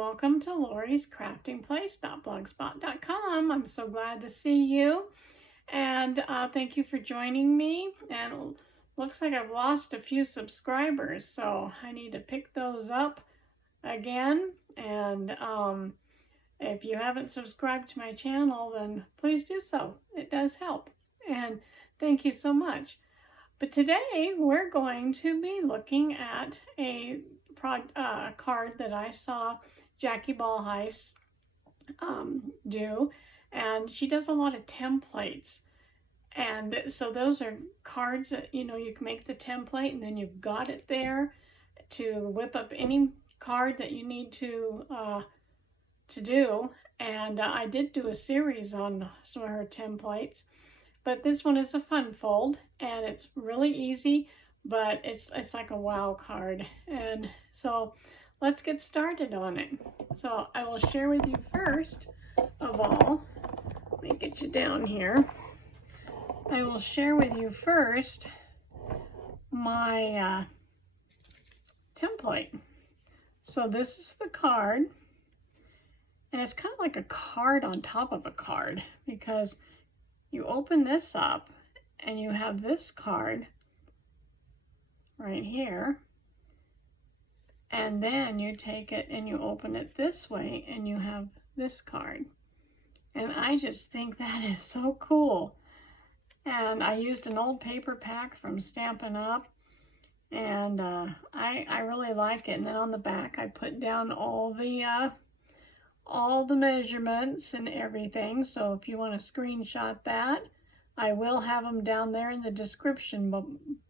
welcome to Lori's Crafting Place.blogspot.com. I'm so glad to see you, and thank you for joining me. And it looks like I've lost a few subscribers, so I need to pick those up again. And if you haven't subscribed to my channel, then please do so. It does help, and thank you so much. But today we're going to be looking at a card that I saw Jackie Ball Heiss do, and she does a lot of templates. And so those are cards that, you can make the template and then you've got it there to whip up any card that you need to do. And I did do a series on some of her templates, but this one is a fun fold and it's really easy, but it's like a wow card. And so let's get started on it. So I will share with you first of all, let me get you down here. I will share with you first my template. So this is the card, and it's kind of like a card on top of a card, because you open this up and you have this card right here, and then you take it and you open it this way and you have this card. And I just think that is so cool. And I used an old paper pack from Stampin' Up, and I really like it. And then on the back I put down all the measurements and everything, so if you want to screenshot that, I will have them down there in the description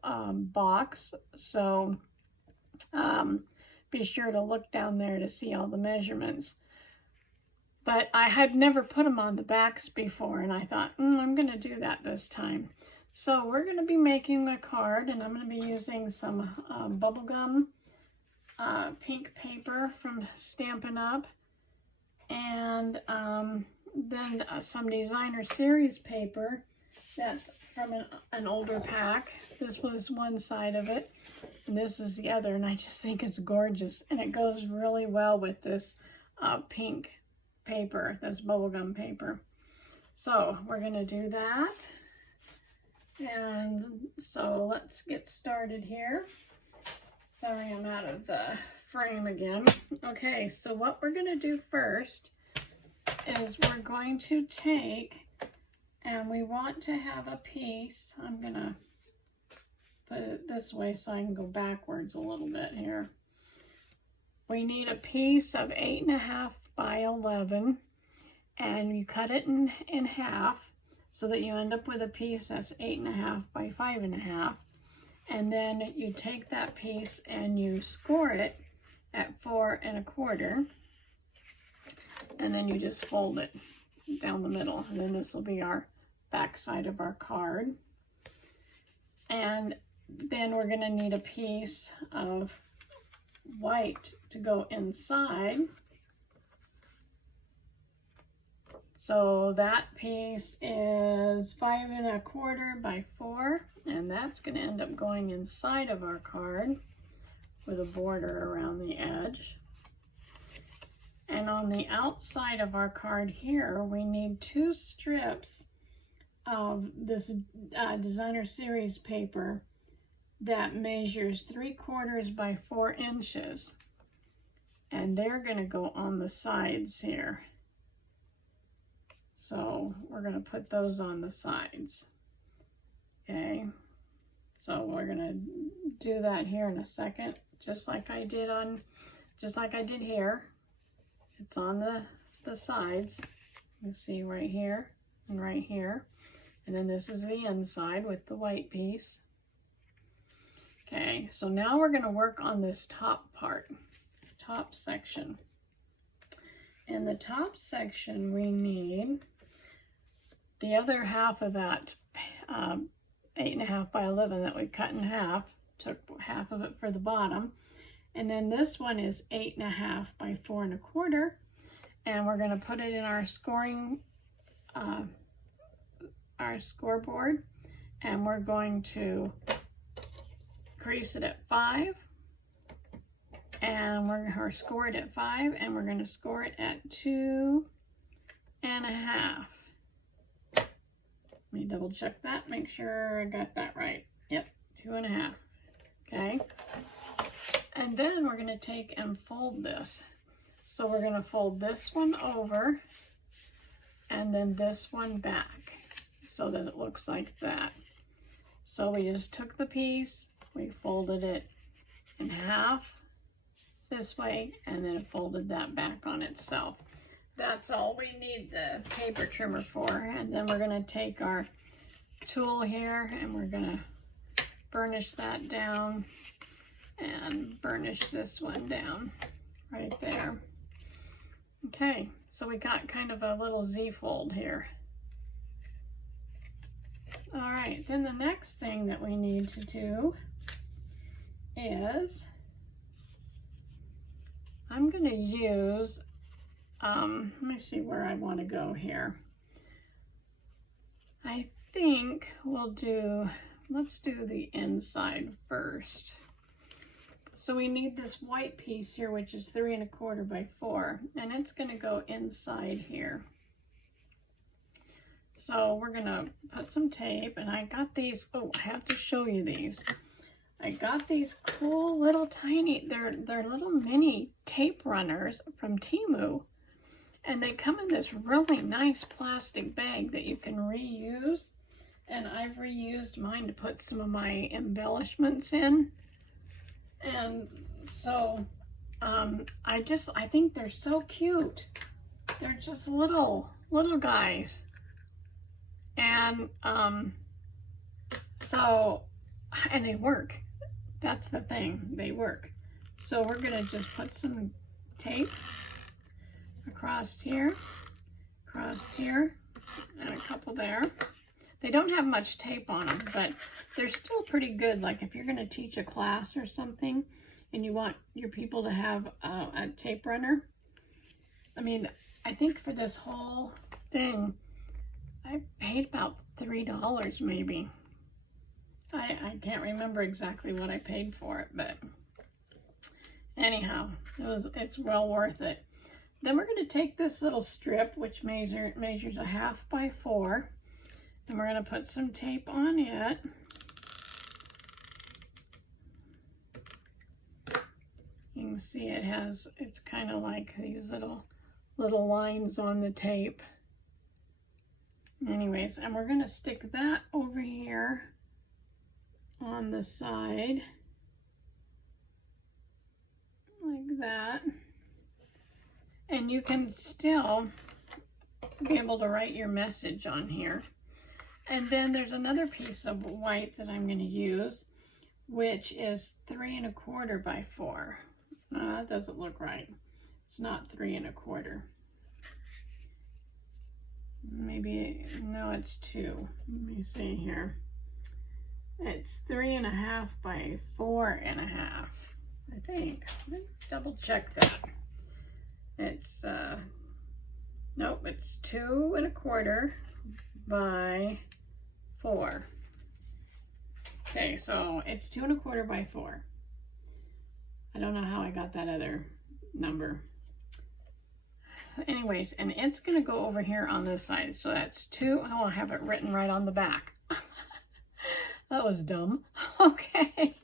box, so be sure to look down there to see all the measurements. But I had never put them on the backs before, and I thought, I'm going to do that this time. So we're going to be making a card, and I'm going to be using some bubblegum pink paper from Stampin' Up, and then some designer series paper that's from an older pack. This was one side of it, and this is the other, and I just think it's gorgeous, and it goes really well with this pink paper, this bubblegum paper. So we're going to do that, and so let's get started here. Sorry, I'm out of the frame again. Okay, so what we're going to do first is we're going to take, and we want to have a piece. I'm going to put it this way so I can go backwards a little bit here. We need a piece of 8.5 by 11, and you cut it in half so that you end up with a piece that's 8.5 by 5.5. And then you take that piece and you score it at 4 1/4, and then you just fold it down the middle, and then this will be our back side of our card. And then we're going to need a piece of white to go inside. So that piece is 5 1/4 by 4, and that's going to end up going inside of our card with a border around the edge. And on the outside of our card here, we need 2 strips of this designer series paper that measures 3/4 by 4 inches. And they're going to go on the sides here. So we're going to put those on the sides. Okay, so we're going to do that here in a second, just like I did here. It's on the sides. You see right here and right here. And then this is the inside with the white piece. Okay, so now we're going to work on this top part, top section. In the top section, we need the other half of that 8.5 by 11 that we cut in half, took half of it for the bottom. And then this one is 8.5 by 4 1/4, and we're going to put it in our scoreboard, and we're going to crease it at 5, and We're score it at 5, and we're going to score it at 2.5. Let me double check that, make sure I got that right. Yep, 2.5. Okay. And then we're going to take and fold this. So we're going to fold this one over and then this one back so that it looks like that. So we just took the piece, we folded it in half this way, and then folded that back on itself. That's all we need the paper trimmer for. And then we're going to take our tool here and we're going to burnish that down and burnish this one down right there. Okay, so we got kind of a little Z-fold here. All right, then the next thing that we need to do is I'm going to use, let me see where I want to go here. I think we'll do, let's do the inside first. So we need this white piece here, which is 3 1/4 by 4, and it's going to go inside here. So we're going to put some tape, and I got these, oh, I have to show you these. I got these cool little tiny, they're little mini tape runners from Temu, and they come in this really nice plastic bag that you can reuse, and I've reused mine to put some of my embellishments in. And so I think they're so cute. They're just little guys. And and they work. That's the thing, they work. So we're gonna just put some tape across here, and a couple there. They don't have much tape on them, but they're still pretty good. Like if you're going to teach a class or something and you want your people to have a tape runner. I mean, I think for this whole thing, I paid about $3 maybe. I can't remember exactly what I paid for it, but anyhow, it's well worth it. Then we're going to take this little strip, which measures 1/2 by 4. And we're going to put some tape on it. You can see it's kind of like these little lines on the tape. Anyways, and we're going to stick that over here on the side. Like that. And you can still be able to write your message on here. And then there's another piece of white that I'm going to use, which is 3 1/4 by 4. That doesn't look right. It's not 3 1/4. Maybe, no, it's 2. Let me see here. It's 3 1/2 by 4 1/2. I think. Let me double check that. It's, nope, it's 2 1/4 by 4. Okay, so it's 2 1/4 by 4. I don't know how I got that other number. Anyways, and it's going to go over here on this side. So that's 2. Oh, I have it written right on the back. That was dumb. Okay.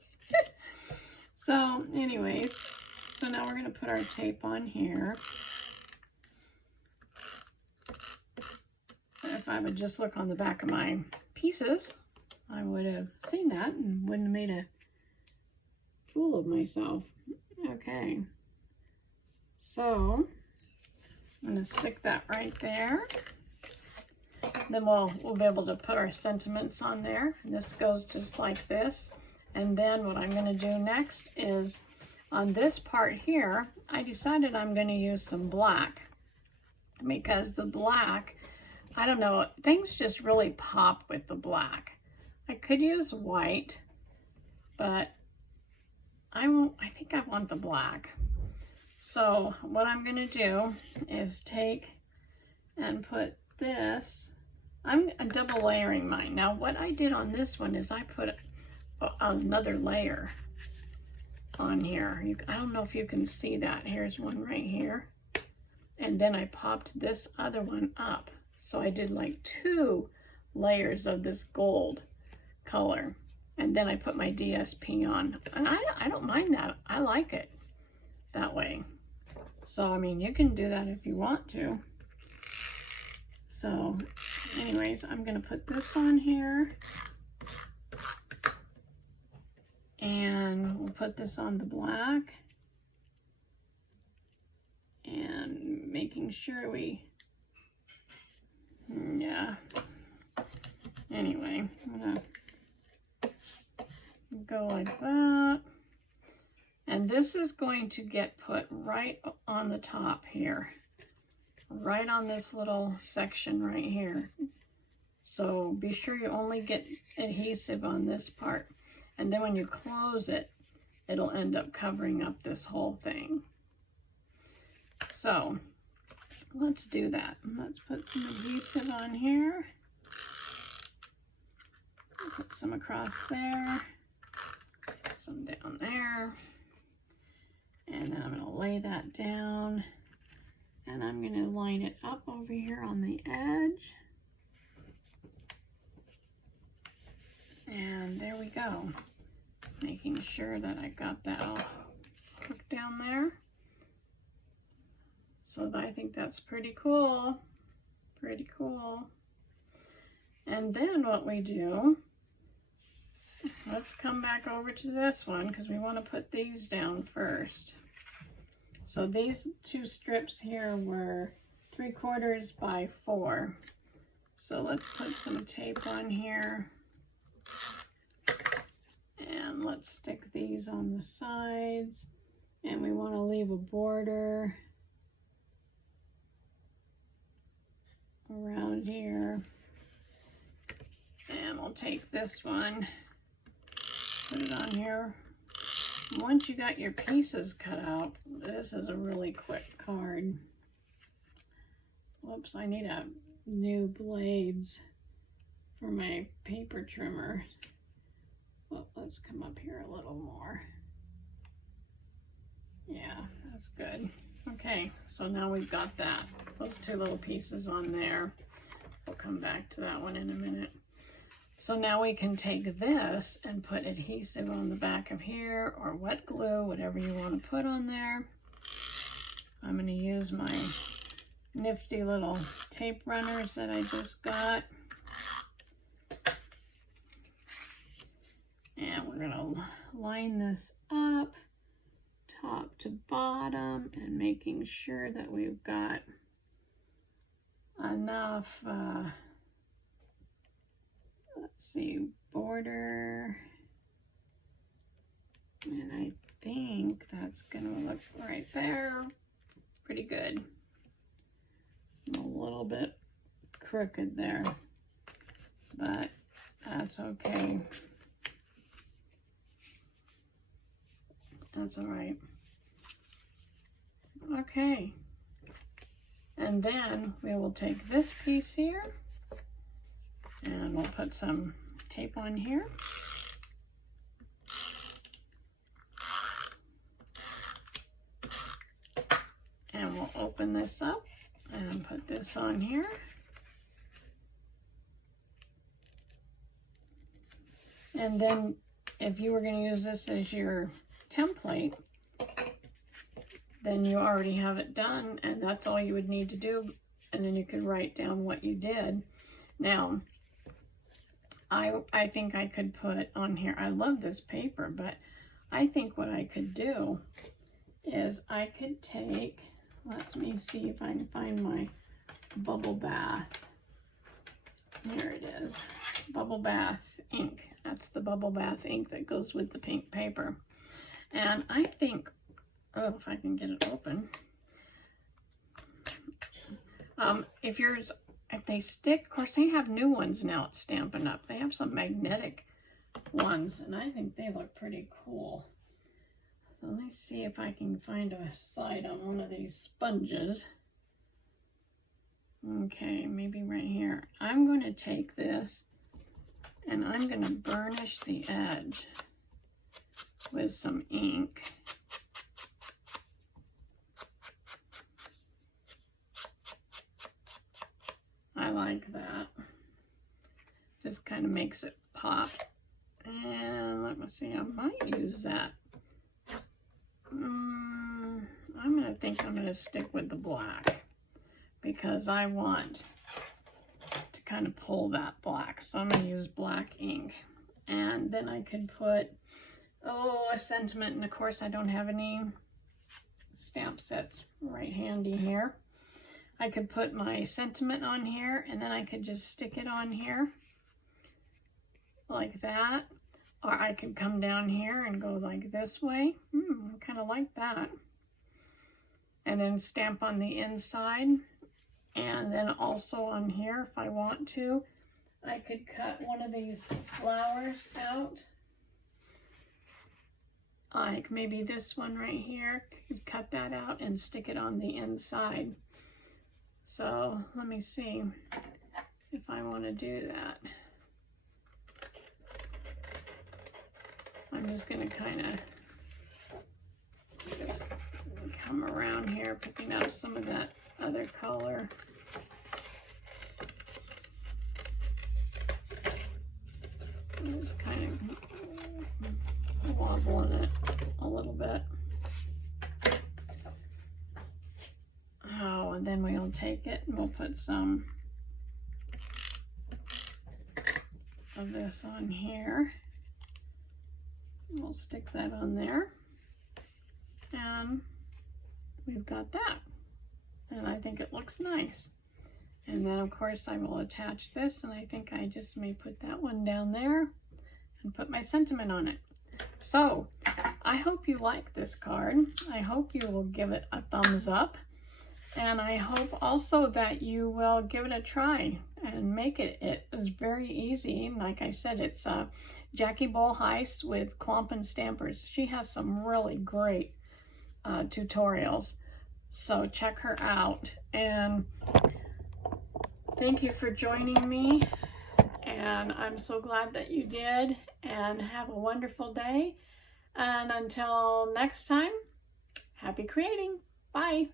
So anyways, so now we're going to put our tape on here. If I would just look on the back of my pieces, I would have seen that and wouldn't have made a fool of myself. Okay, so I'm going to stick that right there. Then we'll be able to put our sentiments on there. This goes just like this. And then what I'm going to do next is on this part here, I decided I'm going to use some black, because the black, I don't know, things just really pop with the black. I could use white, but I think I want the black. So what I'm going to do is take and put this, I'm double layering mine. Now what I did on this one is I put another layer on here. I don't know if you can see that. Here's one right here. And then I popped this other one up. So I did like 2 layers of this gold color. And then I put my DSP on. And I don't mind that. I like it that way. So, I mean, you can do that if you want to. So, anyways, I'm going to put this on here. And we'll put this on the black. And making sure yeah. Anyway, I'm going to go like that. And this is going to get put right on the top here. Right on this little section right here. So be sure you only get adhesive on this part. And then when you close it, it'll end up covering up this whole thing. So let's do that. Let's put some adhesive on here. Put some across there. Put some down there. And then I'm going to lay that down. And I'm going to line it up over here on the edge. And there we go. Making sure that I got that all hooked down there. So I think that's pretty cool. Pretty cool. And then what we do, let's come back over to this one because we want to put these down first. So these 2 strips here were 3/4 by 4. So let's put some tape on here. And let's stick these on the sides. And we want to leave a border around here. And we'll take this one, put it on here. Once you got your pieces cut out, this is a really quick card. Whoops, I need new blades for my paper trimmer. Well, let's come up here a little more. Yeah, that's good. Okay, so now we've got that. Those 2 little pieces on there. We'll come back to that one in a minute. So now we can take this and put adhesive on the back of here, or wet glue, whatever you want to put on there. I'm going to use my nifty little tape runners that I just got. And we're going to line this up top to bottom and making sure that we've got enough, let's see, border. And I think that's going to look right there. Pretty good. A little bit crooked there, but that's okay. That's all right. Okay. And then we will take this piece here and we'll put some tape on here. And we'll open this up and put this on here. And then if you were going to use this as your template, then you already have it done, and that's all you would need to do, and then you could write down what you did. Now, I think I could put on here, I love this paper, but I think what I could do is I could take, let me see if I can find my Bubble Bath. Here it is, Bubble Bath ink. That's the Bubble Bath ink that goes with the pink paper. And I think, oh, if I can get it open. If they stick, of course they have new ones now at Stampin' Up. They have some magnetic ones, and I think they look pretty cool. So let me see if I can find a side on one of these sponges. Okay, maybe right here. I'm going to take this and I'm going to burnish the edge with some ink. I like that. Just kind of makes it pop. And let me see, I might use that. I'm going to stick with the black because I want to kind of pull that black. So I'm going to use black ink. And then I could put, a sentiment. And of course I don't have any stamp sets right handy here. I could put my sentiment on here, and then I could just stick it on here like that. Or I could come down here and go like this way. I kind of like that. And then stamp on the inside. And then also on here, if I want to, I could cut one of these flowers out. Like maybe this one right here. Could cut that out and stick it on the inside. So let me see if I want to do that. I'm just going to kind of just come around here, picking out some of that other color. I'm just kind of wobbling it a little bit. Oh, and then we'll take it and we'll put some of this on here. We'll stick that on there. And we've got that. And I think it looks nice. And then of course I will attach this, and I think I just may put that one down there and put my sentiment on it. So I hope you like this card. I hope you will give it a thumbs up. And I hope also that you will give it a try and make it. It is very easy. Like I said, it's Jackie Bolhuis with Klompen Stampers. She has some really great tutorials. So check her out. And thank you for joining me. And I'm so glad that you did. And have a wonderful day. And until next time, happy creating. Bye.